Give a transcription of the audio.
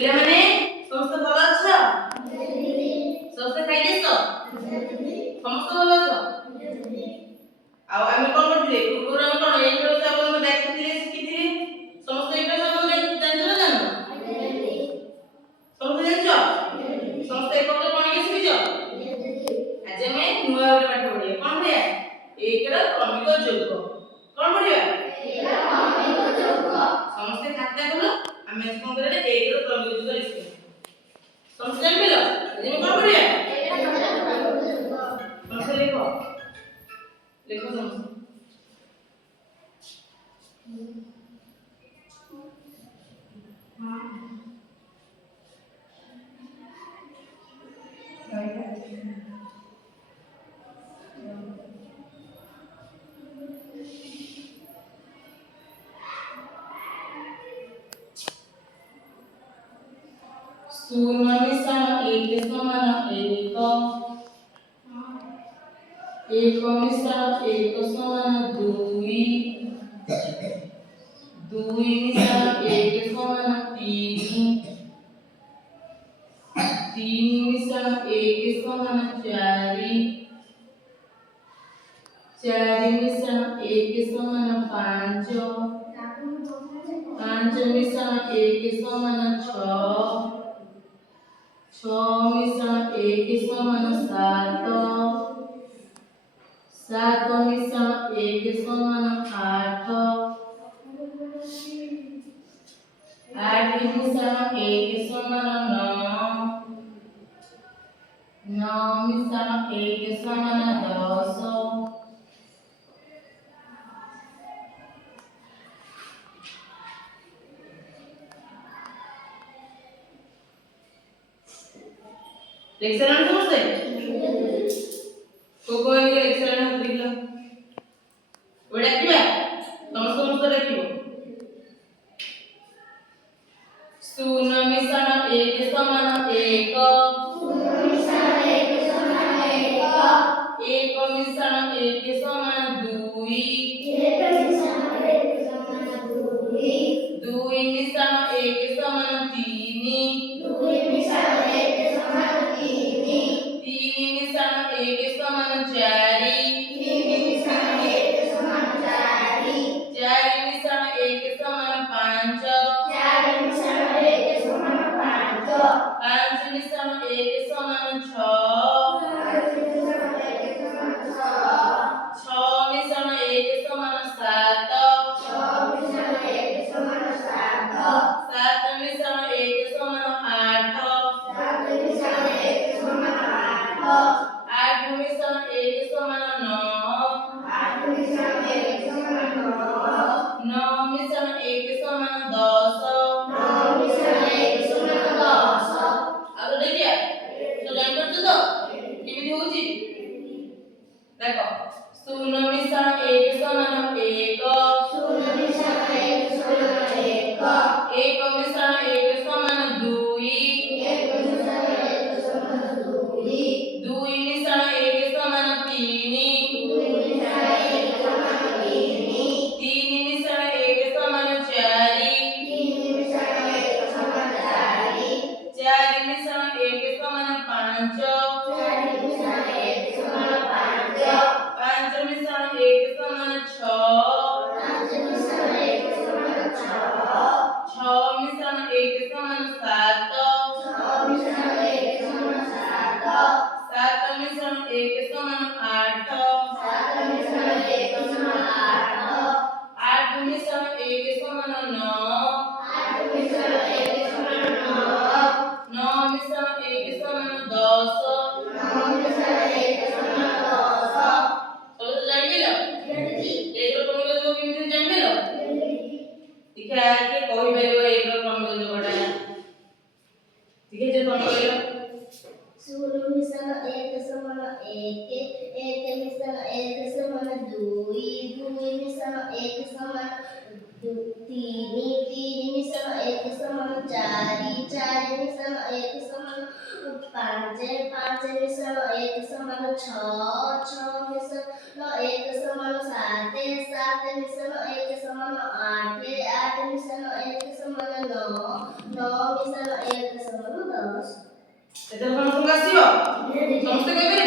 ପିଲାମାନେ ସମସ୍ତେ ଭଲ ଅଛ? ସମସ୍ତେ ଖାଇଦେଇଛ? ସମସ୍ତେ ଭଲ ଅଛ? ଆଉ ଆମେ କଣ କରୁଥିଲେ? ପୂର୍ବରୁ ଆମେ କଣ ଏଇ ଖେଳ ଆପଣ ଦେଖିଥିଲେ ଶିଖିଥିଲେ? ସମସ୍ତେ ଏଇ ଖେଳ ଆପଣ ଜାଣିଛ ନା ଜାଣିନ? ସମସ୍ତେ ଜାଣିଛ? ସମସ୍ତେ ଏପଟେ ପଣିକି ଶିଖିଛ? ଆଜି ଆମେ ନୂଆ ଗୋଟେ ପାଠ ପଢିବା। କଣ ପଢିବା? ଏକର କ୍ରମିକ ଯୋଗ। କଣ ପଢିବା? ସମସ୍ତେ ଖାତା ଖୋଲ। ଆମେ ଆଜି କଣ କରିବା? ଏକର କ୍ରମିକ ଯୋଗ ଲେଖିବା। ସମସ୍ତେ ଜାଣିପାରିଲ? ଆଜି ଆମେ କଣ ପଢିବା? ସମସ୍ତେ ଲେଖ। ଲେଖ ସମସ୍ତେ। ଶୂନ ମିଶାଣ ଏକ ସମାନ ଏକ। ଏକ ମିଶାଣ ଏକ ସମାନ ଦୁଇ। ଦୁଇ ମିଶାଣ ଏକ ସମାନ ତିନି। ତିନି ମିଶାଣ ଏକ ସମାନ ଚାରି। ଚାରି ମିଶାଣ ଏକ ସମାନ ପାଞ୍ଚ। ପାଞ୍ଚ ମିଶାଣ ଏକ ସମାନ ଛଅ। ଛଅ ମିଶାଣ ଏକ ସମାନ ସାତ। ସାତ ମିଶାଣ ଏକ ସମାନ ଆଠ। ଆଠ ମିଶାଣ ଏକ ସମାନ ନଅ। ନଅ ମିଶାଣ ଏକ ସମାନ 10। ଲେକ୍ଚର ସମସ୍ତେ କୋ ଲେକ୍ଚର ଦେଖିଲ ଓ ଡାକିବା ସମସ୍ତେ ଡାକିବ। ଶୂନ ମିଶାଣ ଏକ ସମାନ ଏକ। ଏକ ମିଶାଣ ଏକ ସମାନ ଦୁଇ। ଦୁଇ ମିଶାଣ ଏକ ସମାନ ତିନି। ତିନି ମିଶାଣ ଏକ ସମାନ ଚାରି। ଚାରି ମିଶାଣ ଏକ ସମାନ ପାଞ୍ଚ। ପାଞ୍ଚ ମିଶାଣ ଏକ ସମାନ ଛଅ। ଛଅ ମିଶାଣ ଏକ ସମାନ ସାତ। ସାତ ମିଶାଣ ଏକ ସମାନ ଆଠ। ଆଠ ମିଶାଣ ଏକ ସମାନ ନଅ। ନଅ ମିଶାଣ ଏକ ସମାନ 10। ଆଉ ଦେଖିଆ ତ ଜାଣିପାରୁଛ ତ କେମିତି ହଉଛି? ଦେଖ ଶୂନ ମିଶାଣ ଏକ ସମାନ ଏକ। ଏକ ମିଶାଣ ଏକ ସମାନ ଦୁଇ। ଦୁଇ ମିଶାଣ ଏକ ସମାନ ତିନି। ତିନି ମିଶାଣ ଏକ ସମାନ ଚାରି। ଚାରି ମିଶାଣ ଏକ ସମାନ ପାଞ୍ଚ। ପାଞ୍ଚ ମିଶାଣ ଏକ ସମାନ ଛଅ। ଛଅ ମିଶାଣ ଏକ ସମାନ ସାତ। ସାତ ମିଶାଣ ଏକ ସମାନ ଆଠ। ଆଠ ମିଶାଣ ଏକ ସମାନ ନଅ। ନଅ ମିଶାଣ ଏକ ସମାନ 10। ସବୁ ଜାଣିଲ? ଏକର କ୍ରମିକ ଯୋଗ କେମିତି ଜାଣିଲ? ଦେଖିଆ କିଏ କହିପାରିବ ଏକର କ୍ରମିକ ଯୋଗଟା? ଟିକେ ଯେ ତମେ କହିଲ। ଶୂନ ମିଶାଣ ଏକ ସମାନ ଏକ। ଏକ ମିଶାଣ ଏକ ସମାନ ଦୁଇ। ଦୁଇ ମିଶାଣ ଏକ ସମାନ ତିନି। ତିନି ମିଶାଣ ଏକ ସମାନ ଚାରି। ଚାରି ମିଶାଣ ଏକ ସମାନ ପାଞ୍ଚ। ପାଞ୍ଚ ମିଶାଣ ଏକ ସମାନ ଛଅ। ଛଅ ମିଶାଣ ଏକ ସମାନ ସାତ। ସାତ ମିଶାଣ ଏକ ସମାନ ଆଠ। ଆଠ ମିଶାଣ ଏକ ସମାନ ନଅ। ନଅ ମିଶାଣ ମିଶାଣ ଏକ ସମାନ 10। ଏଥର ସମସ୍ତଙ୍କୁ ଆସିବ? ସମସ୍ତେ କହିବେ